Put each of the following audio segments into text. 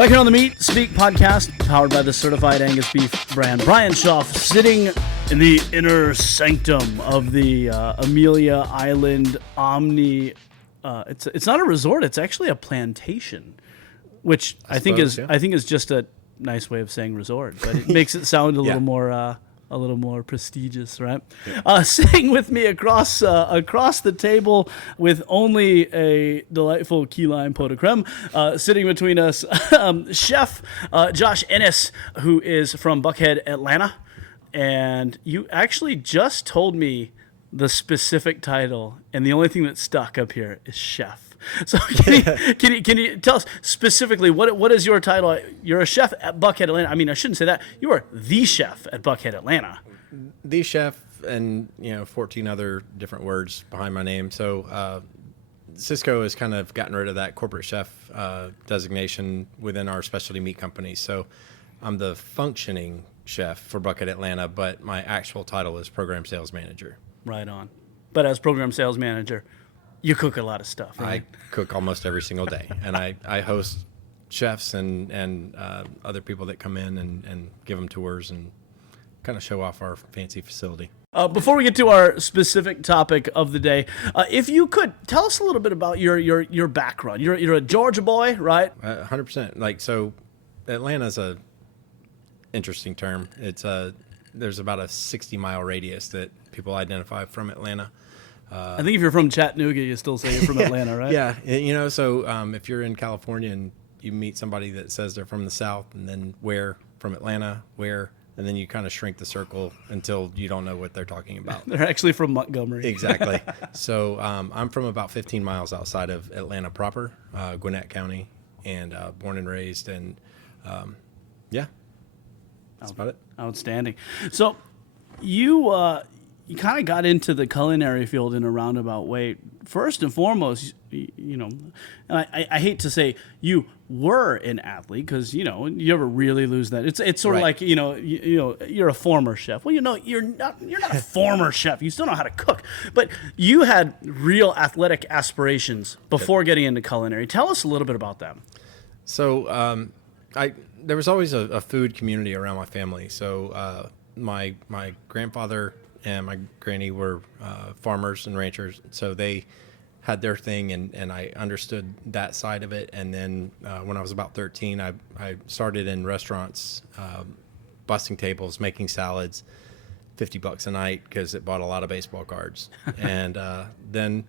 Back here on the Meat Speak podcast, powered by the certified Angus beef brand. Brian Schaff sitting in the inner sanctum of the Amelia Island Omni. It's not a resort; it's actually a plantation, which I think is just a nice way of saying resort, but it makes it sound a little more prestigious, right? Yeah. Sitting with me across the table with only a delightful key lime pot de creme, sitting between us, Chef Josh Ennis, who is from Buckhead, Atlanta. And you actually just told me the specific title, and the only thing that stuck up here is chef. So can you tell us specifically what is your title? You're a chef at Buckhead, Atlanta. I mean, I shouldn't say that. You are the chef at Buckhead, Atlanta. The chef, and 14 other different words behind my name. So Cisco has kind of gotten rid of that corporate chef designation within our specialty meat company. So I'm the functioning chef for Buckhead, Atlanta, but my actual title is program sales manager. Right on. But as program sales manager, you cook a lot of stuff, right? I cook almost every single day, and I host chefs and other people that come in and give them tours and kind of show off our fancy facility. Before we get to our specific topic of the day, if you could tell us a little bit about your background. You're a Georgia boy, right? 100%. So Atlanta's a interesting term. It's there's about a 60-mile radius that people identify from Atlanta. I think if you're from Chattanooga, you still say you're from Atlanta, right? Yeah. So if you're in California and you meet somebody that says they're from the South, and then where from Atlanta, and then you kind of shrink the circle until you don't know what they're talking about. They're actually from Montgomery. Exactly. So I'm from about 15 miles outside of Atlanta proper, Gwinnett County, and born and raised. And that's about it. Outstanding. So you kind of got into the culinary field in a roundabout way. First and foremost, and I hate to say you were an athlete, because you ever really lose that. It's sort of like you're a former chef. Well, you're not a former chef. You still know how to cook, but you had real athletic aspirations before getting into culinary. Tell us a little bit about that. So there was always a food community around my family. So my grandfather and my granny were farmers and ranchers, so they had their thing, and I understood that side of it. And then when I was about 13, I started in restaurants, busting tables, making salads, $50 a night, because it bought a lot of baseball cards. And then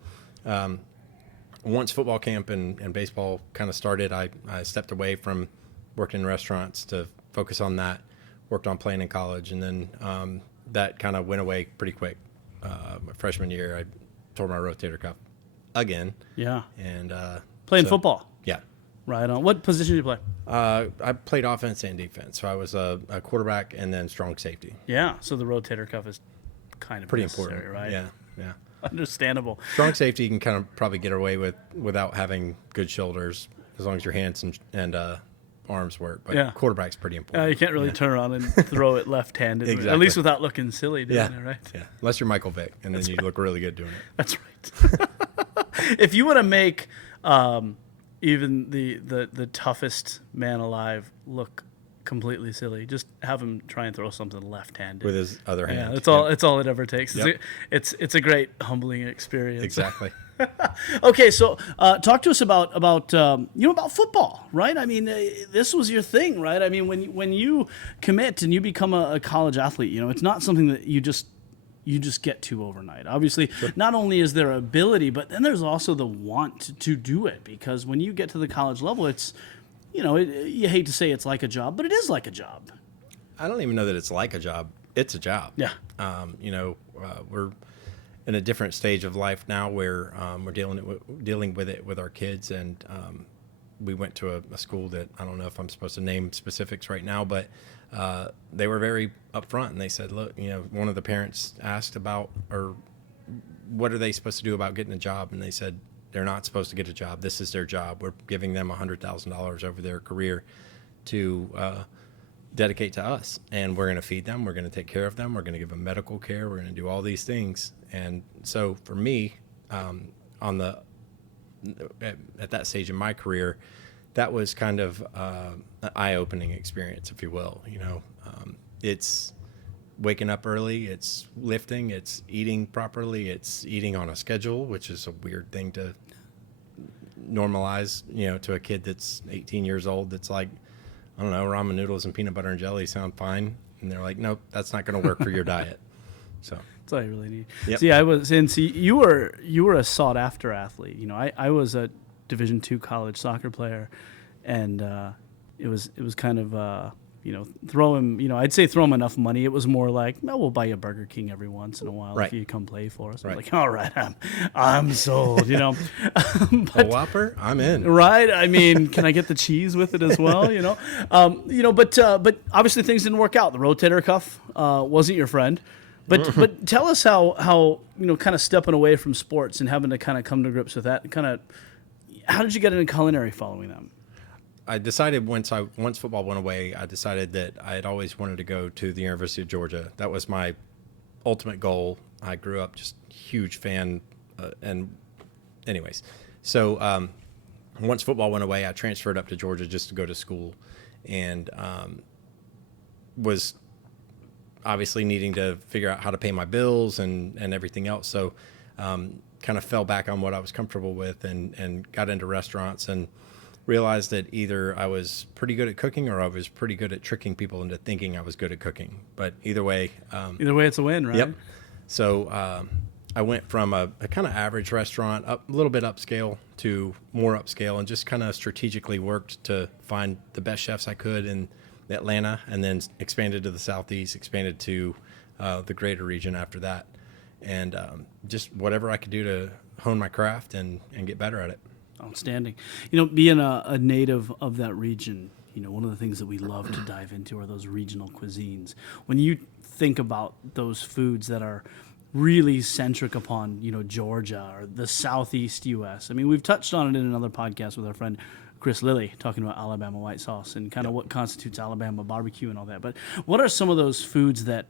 once football camp and baseball kind of started, I stepped away from working in restaurants to focus on that, worked on playing in college, and then that kind of went away pretty quick. My freshman year, I tore my rotator cuff again. Yeah. And playing football. Yeah. Right on. What position did you play? I played offense and defense. So I was a quarterback and then strong safety. Yeah. So the rotator cuff is kind of pretty important, right? Yeah. Understandable. Strong safety you can kind of probably get away with without having good shoulders, as long as your hands and arms work, but quarterback's pretty important. You can't really turn around and throw it left-handed, exactly. At least without looking silly doing it, right? Yeah, unless you're Michael Vick, and then you look really good doing it. That's right. If you want to make even the toughest man alive look completely silly, just have him try and throw something left-handed with his other hand. Yeah, that's all it ever takes. Yep. It's a great humbling experience. Exactly. Okay, so talk to us about football, right? I mean, this was your thing, right? I mean, when you commit and you become a college athlete, it's not something that you just get to overnight. Obviously, sure. Not only is there ability, but then there's also the want to do it, because when you get to the college level, it's you hate to say it's like a job, but it is like a job. I don't even know that it's like a job. It's a job. Yeah. We're in a different stage of life now where we're dealing with it with our kids, and we went to a school that I don't know if I'm supposed to name specifics right now, but they were very upfront, and they said, look, one of the parents asked about, or what are they supposed to do about getting a job, and they said they're not supposed to get a job. This is their job. We're giving them $100,000 over their career to dedicate to us, and we're going to feed them, we're going to take care of them, we're going to give them medical care, we're going to do all these things. And so for me, at that stage in my career, that was kind of an eye-opening experience, if you will. It's waking up early, it's lifting, it's eating properly, it's eating on a schedule, which is a weird thing to normalize, to a kid that's 18 years old. That's like, I don't know, ramen noodles and peanut butter and jelly sound fine. And they're like, nope, that's not going to work for your diet. So that's all you really need. Yep. You were a sought after athlete. I was a Division II college soccer player, and it was kind of throw him. I'd say throw him enough money. It was more like, we'll buy you a Burger King every once in a while if you come play for us. I'm like, all right, I'm sold. But, a Whopper, I'm in. Right? I mean, can I get the cheese with it as well? But obviously things didn't work out. The rotator cuff wasn't your friend. But tell us how kind of stepping away from sports and having to kind of come to grips with that. How did you get into culinary following them? I decided once football went away, I decided that I had always wanted to go to the University of Georgia. That was my ultimate goal. I grew up just huge fan, and anyways, so once football went away, I transferred up to Georgia just to go to school, and was obviously needing to figure out how to pay my bills and everything else. So kind of fell back on what I was comfortable with and got into restaurants and realized that either I was pretty good at cooking or I was pretty good at tricking people into thinking I was good at cooking. But either way, it's a win, right? Yep. So I went from a kind of average restaurant up a little bit upscale to more upscale, and just kind of strategically worked to find the best chefs I could in Atlanta, and then expanded to the Southeast, expanded to the greater region after that, and just whatever I could do to hone my craft and get better at it. Outstanding. Being a native of that region, one of the things that we love to dive into are those regional cuisines. When you think about those foods that are really centric upon, Georgia or the Southeast U.S. I mean, we've touched on it in another podcast with our friend Chris Lilly, talking about Alabama white sauce and kind of what constitutes Alabama barbecue and all that. But what are some of those foods that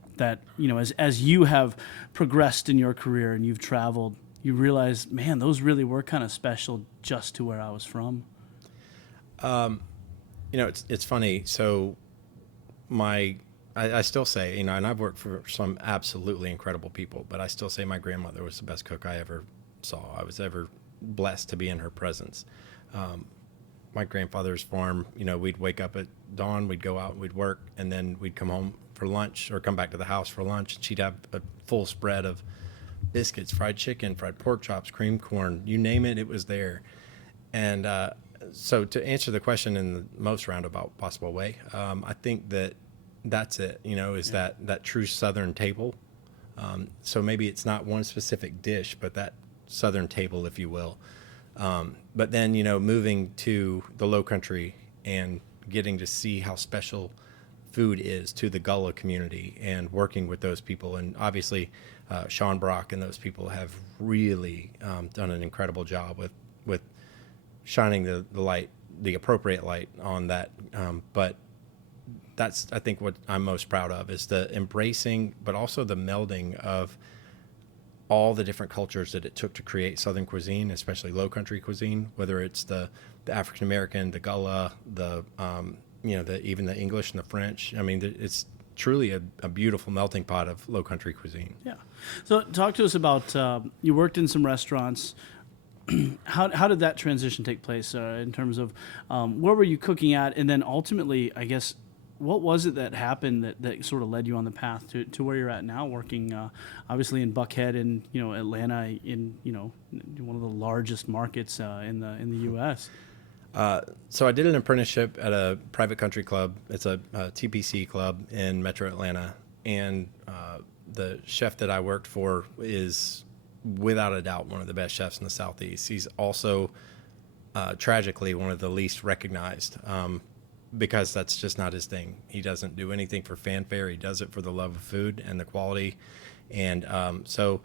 as you have progressed in your career and you've traveled, you realize, man, those really were kind of special just to where I was from? It's funny. So I still say, and I've worked for some absolutely incredible people, but I still say my grandmother was the best cook I ever saw. I was ever blessed to be in her presence. My grandfather's farm, we'd wake up at dawn, we'd go out, we'd work, and then we'd come home for lunch or come back to the house for lunch. And she'd have a full spread of biscuits, fried chicken, fried pork chops, cream corn, you name it, it was there. And so to answer the question in the most roundabout possible way, I think that's it, that true Southern table. So maybe it's not one specific dish, but that Southern table, if you will. But then, moving to the Low Country and getting to see how special food is to the Gullah community and working with those people. And obviously, Sean Brock and those people have really done an incredible job with shining the light, the appropriate light on that. But that's, I think, what I'm most proud of is the embracing, but also the melding of all the different cultures that it took to create Southern cuisine, especially Low Country cuisine, whether it's the African American, the Gullah, even the English and the French. I mean, it's truly a beautiful melting pot of Low Country cuisine. Yeah. So talk to us about, you worked in some restaurants. How did that transition take place in terms of where were you cooking at? And then ultimately, I guess, what was it that happened that sort of led you on the path to where you're at now, working obviously in Buckhead and Atlanta, in one of the largest markets in the U.S. So I did an apprenticeship at a private country club. It's a TPC club in Metro Atlanta, and the chef that I worked for is without a doubt one of the best chefs in the Southeast. He's also tragically one of the least recognized. Because that's just not his thing. He doesn't do anything for fanfare. He does it for the love of food and the quality. And so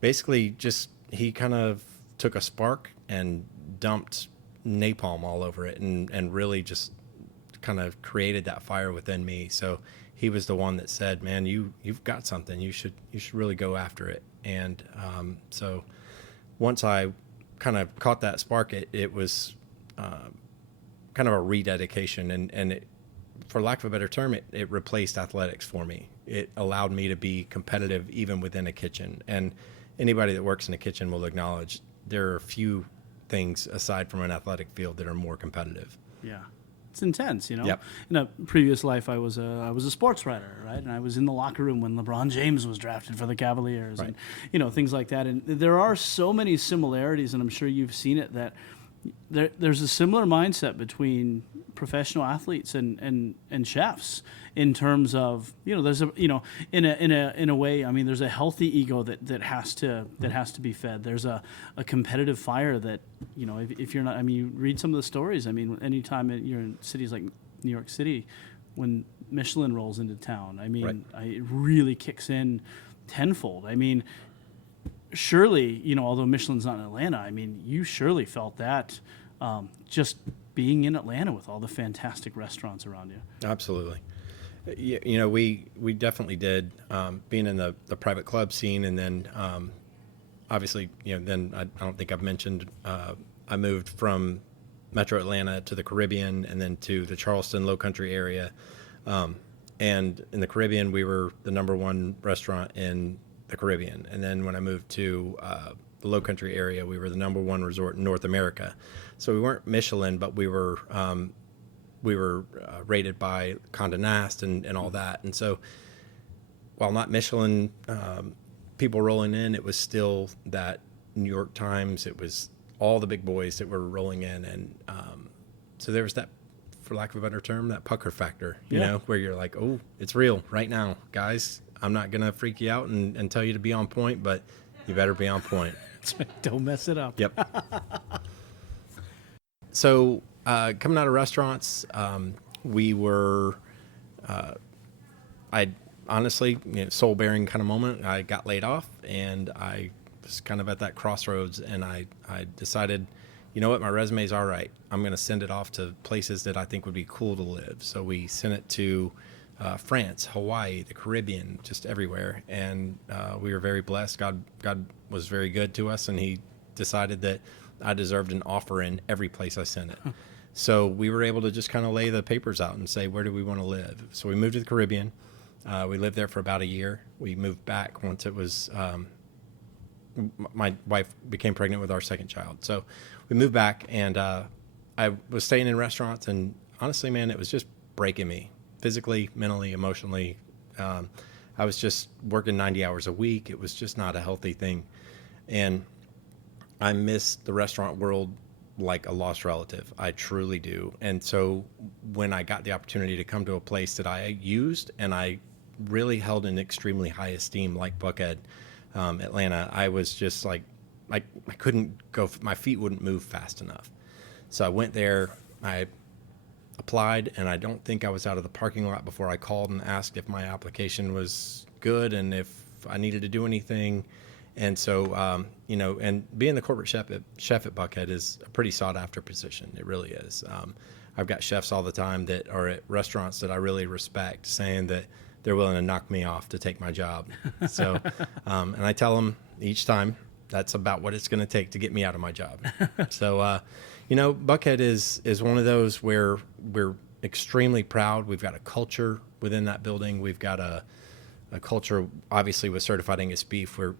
basically just he kind of took a spark and dumped napalm all over it and really just kind of created that fire within me. So he was the one that said, man, you've got something. You should really go after it. And so once I kind of caught that spark, it was kind of a rededication, and it, for lack of a better term, it replaced athletics for me. It allowed me to be competitive even within a kitchen. And anybody that works in a kitchen will acknowledge there are few things aside from an athletic field that are more competitive. Yeah. It's intense, you know. Yep. In a previous life, I was a sports writer, right? And I was in the locker room when LeBron James was drafted for the Cavaliers, Right. and things like that. And there are so many similarities, and I'm sure you've seen it, that there's a similar mindset between professional athletes and chefs in terms of there's a in a way, I mean, there's a healthy ego that has to be fed. There's a competitive fire that if you're not, I mean, you read some of the stories. I mean, anytime you're in cities like New York City, when Michelin rolls into town, I mean, Right. it really kicks in tenfold. I mean, surely, although Michelin's not in Atlanta, I mean, you surely felt that just being in Atlanta with all the fantastic restaurants around you. Absolutely. We definitely did, being in the private club scene. And then obviously, then I don't think I've mentioned, I moved from Metro Atlanta to the Caribbean and then to the Charleston Low Country area. And in the Caribbean, we were the number one restaurant in the Caribbean. And then when I moved to the Low Country area, we were the number one resort in North America. So we weren't Michelin, but we were rated by Condé Nast and all that. And so while not Michelin people rolling in, it was still that New York Times. It was all the big boys that were rolling in. And so there was that, for lack of a better term, that pucker factor, where you're like, oh, it's real right now, guys. I'm not going to freak you out and tell you to be on point, but you better be on point. Don't mess it up. Yep. So coming out of restaurants, we were, I honestly, soul bearing kind of moment. I got laid off, and I was kind of at that crossroads, and I decided, you know what, my resume's all right. I'm going to send it off to places that I think would be cool to live. So we sent it to France, Hawaii, the Caribbean, just everywhere. And we were very blessed. God was very good to us, and he decided that I deserved an offer in every place I sent it. So we were able to just kind of lay the papers out and say, where do we want to live? So we moved to the Caribbean. We lived there for about a year. We moved back once it was, my wife became pregnant with our second child. So we moved back, and I was staying in restaurants, and honestly, man, it was just breaking me physically, mentally, emotionally. I was just working 90 hours a week. It was just not a healthy thing. And I miss the restaurant world like a lost relative. I truly do. And so when I got the opportunity to come to a place that I used and I really held in extremely high esteem, like Buckhead, Atlanta, I was just like, I couldn't go, my feet wouldn't move fast enough. So I went there, I applied, and I don't think I was out of the parking lot before I called and asked if my application was good and if I needed to do anything. And so, and being the corporate chef at Buckhead is a pretty sought after position. It really is. I've got chefs all the time that are at restaurants that I really respect saying that they're willing to knock me off to take my job. So, and I tell them each time that's about what it's going to take to get me out of my job. So, Buckhead is one of those where we're extremely proud. We've got a culture within that building. We've got a culture, obviously, with certified Angus beef, where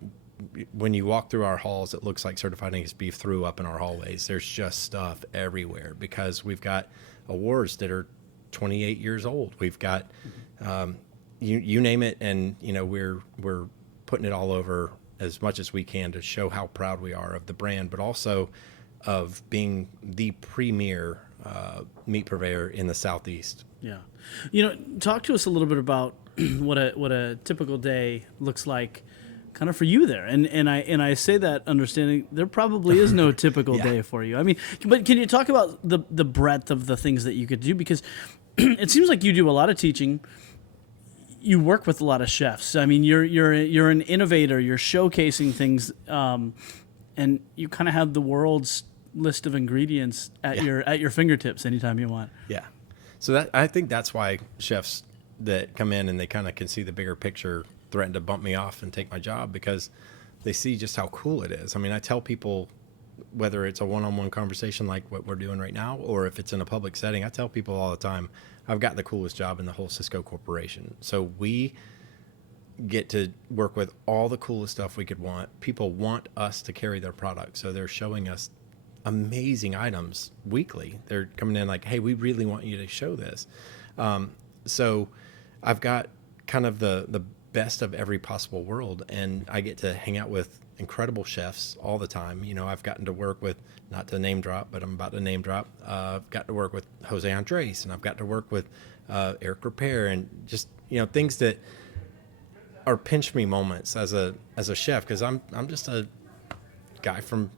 when you walk through our halls, it looks like certified Angus beef threw up in our hallways. There's just stuff everywhere because we've got awards that are 28 years old. We've got, you name it, and we're putting it all over as much as we can to show how proud we are of the brand, but also of being the premier meat purveyor in the Southeast. Yeah, talk to us a little bit about what a typical day looks like, kind of for you there, and I say that understanding there probably is no typical Yeah. day for you. I mean, but can you talk about the breadth of the things that you could do, because it seems like you do a lot of teaching. You work with a lot of chefs. I mean, you're an innovator. You're showcasing things, and you kind of have the world's list of ingredients at your fingertips anytime you want. Yeah. So I think that's why chefs that come in and they kind of can see the bigger picture threaten to bump me off and take my job, because they see just how cool it is. I mean, I tell people whether it's a one-on-one conversation like what we're doing right now, or if it's in a public setting, I tell people all the time, I've got the coolest job in the whole Cisco Corporation. So we get to work with all the coolest stuff we could want. People want us to carry their product, so they're showing us amazing items weekly. They're coming in like, hey, we really want you to show this. So I've got kind of the best of every possible world, and I get to hang out with incredible chefs all the time. You know, I've gotten to work with, not to name drop, but I'm about to name drop. I've got to work with Jose Andres, and I've got to work with Eric Repair, and just, you know, things that are pinch me moments as a chef, because I'm just a guy from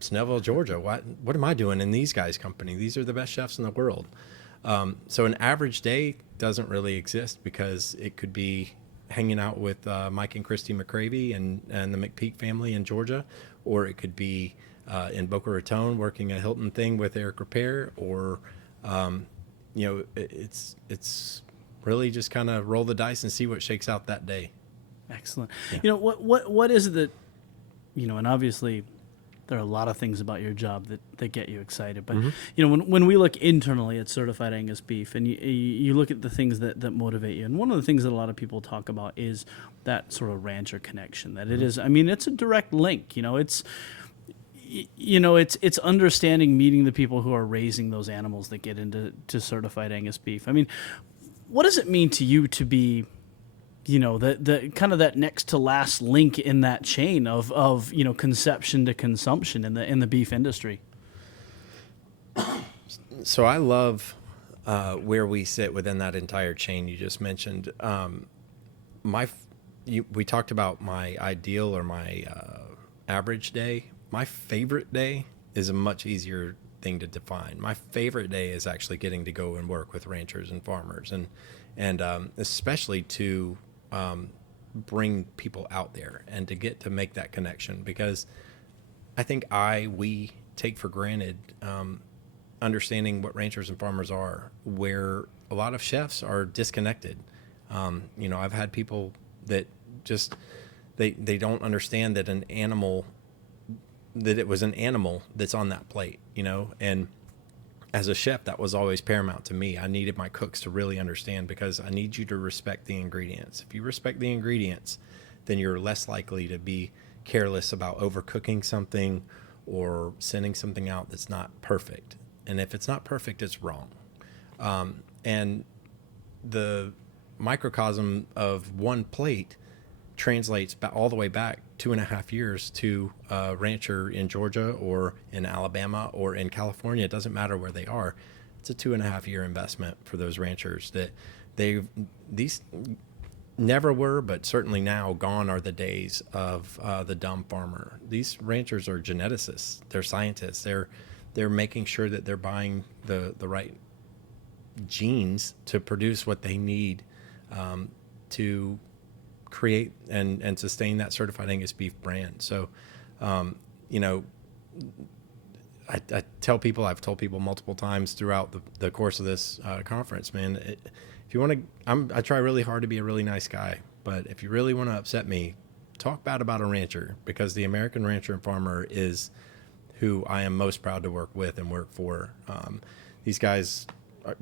Snellville, Georgia. What am I doing in these guys' company? These are the best chefs in the world. So an average day doesn't really exist, because it could be hanging out with Mike and Christy McCravey and the McPeak family in Georgia, or it could be in Boca Raton working a Hilton thing with Eric Repair, or you know, it's really just kind of roll the dice and see what shakes out that day. Excellent. Yeah. You know, what is it that, you know, and obviously there are a lot of things about your job that get you excited, but you know, when we look internally at Certified Angus Beef, and you look at the things that motivate you, and one of the things that a lot of people talk about is that sort of rancher connection, that it is, I mean, it's a direct link, you know, it's understanding, meeting the people who are raising those animals that get into Certified Angus Beef. I mean, what does it mean to you to be, you know, the kind of that next to last link in that chain of you know, conception to consumption in the beef industry? So I love where we sit within that entire chain you just mentioned. We talked about my ideal or my average day. My favorite day is a much easier thing to define. My favorite day is actually getting to go and work with ranchers and farmers, and especially to bring people out there and to get to make that connection, because I think we take for granted understanding what ranchers and farmers are, where a lot of chefs are disconnected. You know, I've had people that just they don't understand that it was an animal that's on that plate, you know. And as a chef, that was always paramount to me. I needed my cooks to really understand, because I need you to respect the ingredients. If you respect the ingredients, then you're less likely to be careless about overcooking something or sending something out that's not perfect. And if it's not perfect, it's wrong. And the microcosm of one plate translates all the way back 2.5 years to a rancher in Georgia or in Alabama or in California. It doesn't matter where they are. It's a 2.5 year investment for those ranchers that these never were, but certainly now gone are the days of the dumb farmer. These ranchers are geneticists. They're scientists. They're making sure that they're buying the right genes to produce what they need to create and sustain that Certified Angus Beef brand. So, you know, I tell people, I've told people multiple times throughout the course of this conference, man, if you want to, I try really hard to be a really nice guy, but if you really want to upset me, talk bad about a rancher, because the American rancher and farmer is who I am most proud to work with and work for. These guys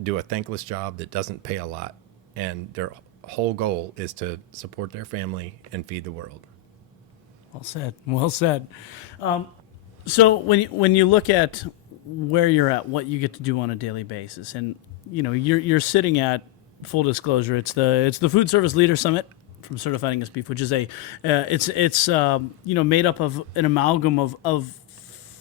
do a thankless job that doesn't pay a lot, and their whole goal is to support their family and feed the world. Well said. Well said. So when you look at where you're at, what you get to do on a daily basis, and you know, you're sitting at, full disclosure, it's the Food Service Leader Summit from Certified Angus Beef, which is it's you know, made up of an amalgam of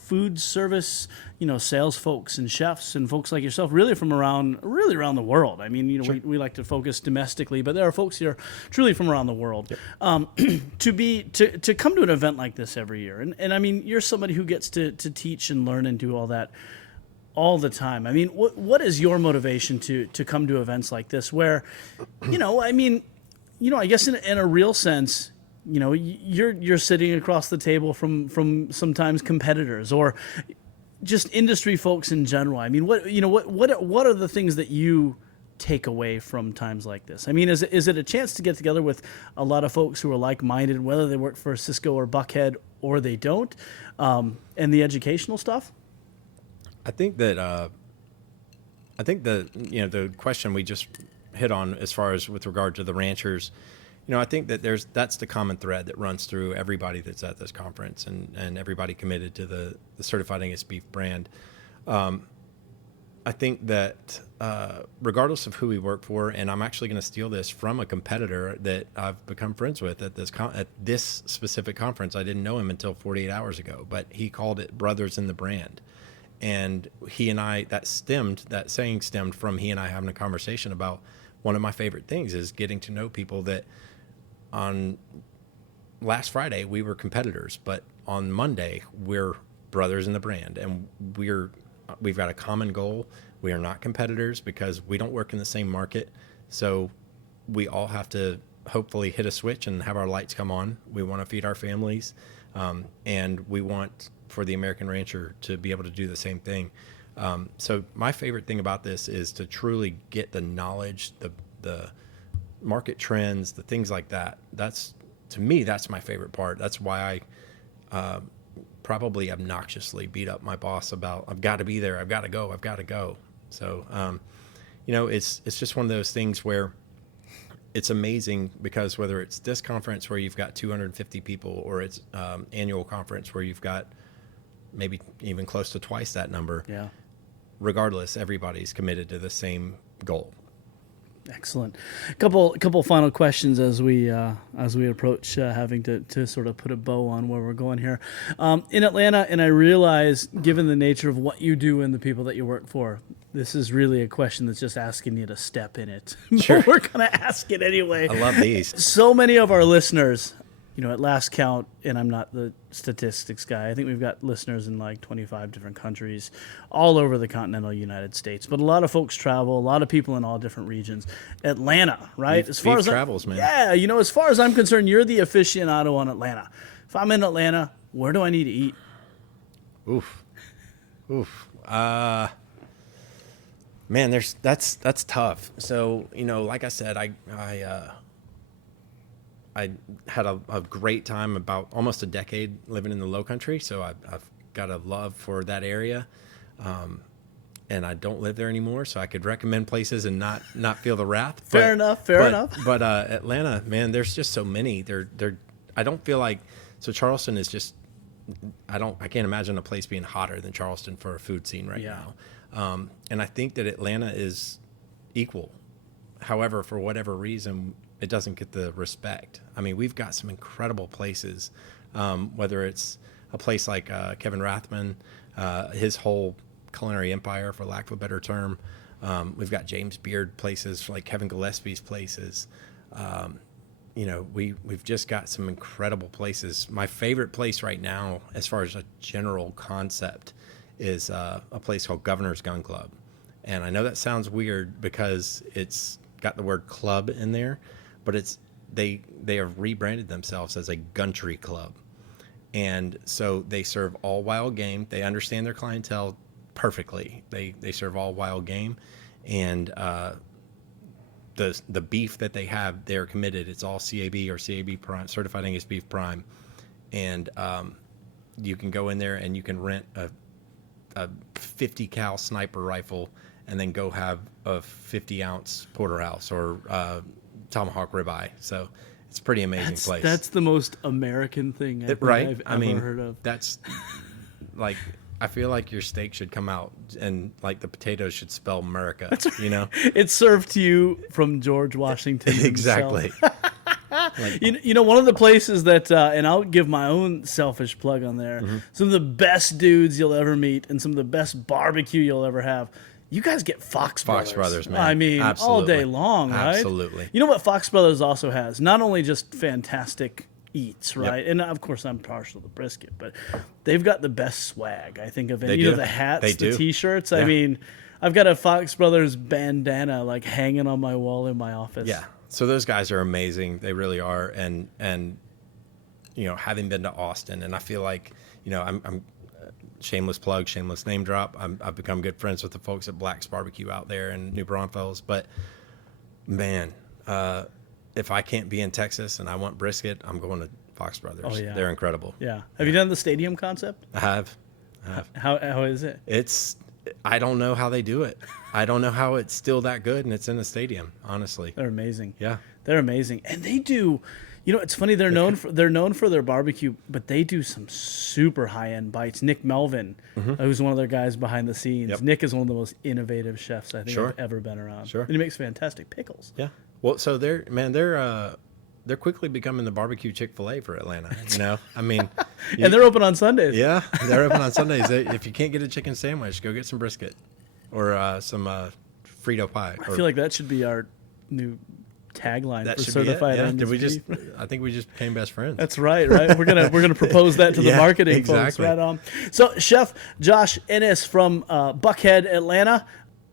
food service, you know, sales folks and chefs and folks like yourself, really around the world. I mean, you know, sure, we like to focus domestically, but there are folks here truly from around the world. Yep. To come to an event like this every year, and I mean, you're somebody who gets to teach and learn and do all that all the time. I mean, what is your motivation to come to events like this, where, you know, I mean, you know, I guess in a real sense, you know, you're sitting across the table from sometimes competitors or just industry folks in general. I mean, what are the things that you take away from times like this? I mean, is it a chance to get together with a lot of folks who are like-minded, whether they work for Cisco or Buckhead or they don't, and the educational stuff? I think that the question we just hit on as far as with regard to the ranchers, I think that that's the common thread that runs through everybody that's at this conference and everybody committed to the Certified Angus Beef brand. I think that regardless of who we work for, and I'm actually going to steal this from a competitor that I've become friends with at this specific conference. I didn't know him until 48 hours ago, but he called it Brothers in the Brand. And he and I, that saying stemmed from he and I having a conversation about one of my favorite things is getting to know people that on last Friday we were competitors, but on Monday we're brothers in the brand, and we've got a common goal. We are not competitors because we don't work in the same market. So we all have to hopefully hit a switch and have our lights come on. We want to feed our families, and we want for the American rancher to be able to do the same thing. So my favorite thing about this is to truly get the knowledge, the market trends, the things like that. To me, that's my favorite part. That's why I probably obnoxiously beat up my boss about, I've got to be there. I've got to go. So, it's just one of those things where it's amazing because whether it's this conference where you've got 250 people or it's annual conference where you've got maybe even close to twice that number. Yeah. Regardless, everybody's committed to the same goal. Excellent. Couple final questions as we approach having to sort of put a bow on where we're going here. In Atlanta, and I realize, given the nature of what you do and the people that you work for, this is really a question that's just asking you to step in it. Sure. But we're going to ask it anyway. I love these. So many of our listeners, at last count, and I'm not the statistics guy, I think we've got listeners in like 25 different countries all over the continental United States. But a lot of folks travel, a lot of people in all different regions. Atlanta, right? Beef travels, man. Yeah, as far as I'm concerned, you're the aficionado on Atlanta. If I'm in Atlanta, where do I need to eat? Oof. Man, that's tough. So, like I said, I had a great time about almost a decade living in the Low Country, so I've got a love for that area, and I don't live there anymore, so I could recommend places and not feel the wrath. Fair enough. But Atlanta, man, there's just so many. I don't feel like so Charleston is just I can't imagine a place being hotter than Charleston for a food scene right now, and I think that Atlanta is equal. However, for whatever reason, it doesn't get the respect. I mean, we've got some incredible places, whether it's a place like Kevin Rathman, his whole culinary empire, for lack of a better term. We've got James Beard places like Kevin Gillespie's places. We've just got some incredible places. My favorite place right now, as far as a general concept, is a place called Governor's Gun Club. And I know that sounds weird because it's got the word club in there, but they have rebranded themselves as a Country Club, and so they serve all wild game. They understand their clientele perfectly. They serve all wild game, and the beef that they have, they're committed. It's all CAB or CAB Prime, Certified Angus Beef Prime, and you can go in there and you can rent a 50 cal sniper rifle and then go have a 50-ounce porterhouse or tomahawk ribeye. So it's a pretty amazing place. That's the most American thing I've ever heard of. That's like, I feel like your steak should come out and like the potatoes should spell America. That's right. It's served to you from George Washington himself. Exactly. One of the places that, and I'll give my own selfish plug on there, some of the best dudes you'll ever meet and some of the best barbecue you'll ever have. You guys get Fox Brothers, man. I mean, Absolutely. all day long, right? Absolutely. You know what Fox Brothers also has? Not only just fantastic eats, right? Yep. And of course, I'm partial to brisket, but they've got the best swag, I think, of any. Do. The hats, they the do. T-shirts. Yeah. I mean, I've got a Fox Brothers bandana like hanging on my wall in my office. Yeah. So those guys are amazing. They really are. And having been to Austin, and I feel like, I'm shameless plug, shameless name drop. I've become good friends with the folks at Black's Barbecue out there in New Braunfels. But man, if I can't be in Texas and I want brisket, I'm going to Fox Brothers. Oh, yeah. They're incredible. Yeah. Have you done the stadium concept? I have. How is it? I don't know how they do it. I don't know how it's still that good and it's in a stadium, honestly. They're amazing. Yeah. They're amazing. And they do, it's funny, they're known for their barbecue, but they do some super high-end bites. Nick Melvin, who's one of their guys behind the scenes. Yep. Nick is one of the most innovative chefs I think Sure. I've ever been around. Sure. And he makes fantastic pickles. Yeah. Well, so they're quickly becoming the barbecue Chick-fil-A for Atlanta. I mean, And they're open on Sundays. yeah, they're open on Sundays. If you can't get a chicken sandwich, go get some brisket or some Frito pie. I feel like that should be our new tagline that for should be it. certified Yeah. Angus Did we beef. I think we just became best friends. That's right. We're gonna propose that to the Yeah, marketing folks. exactly. Right on. So, Chef Josh Ennis from Buckhead, Atlanta.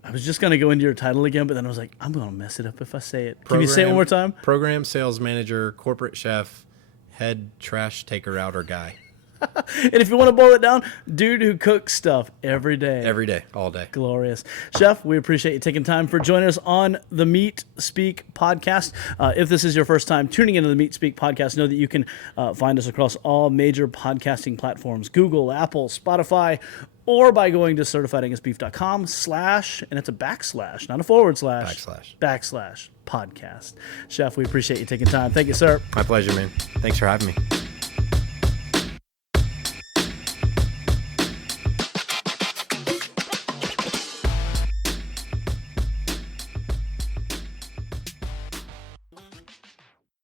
I was just gonna go into your title again, but then I was like, I'm gonna mess it up if I say it. Can you say it one more time? Program sales manager, corporate chef, head trash taker outer guy. And if you want to boil it down, dude who cooks stuff every day. Every day, all day. Glorious. Chef, we appreciate you taking time for joining us on the Meat Speak podcast. If this is your first time tuning into the Meat Speak podcast, know that you can find us across all major podcasting platforms, Google, Apple, Spotify, or by going to certifiedangusbeef.com / and it's a backslash, not a forward slash. Backslash. Podcast. Chef, we appreciate you taking time. Thank you, sir. My pleasure, man. Thanks for having me.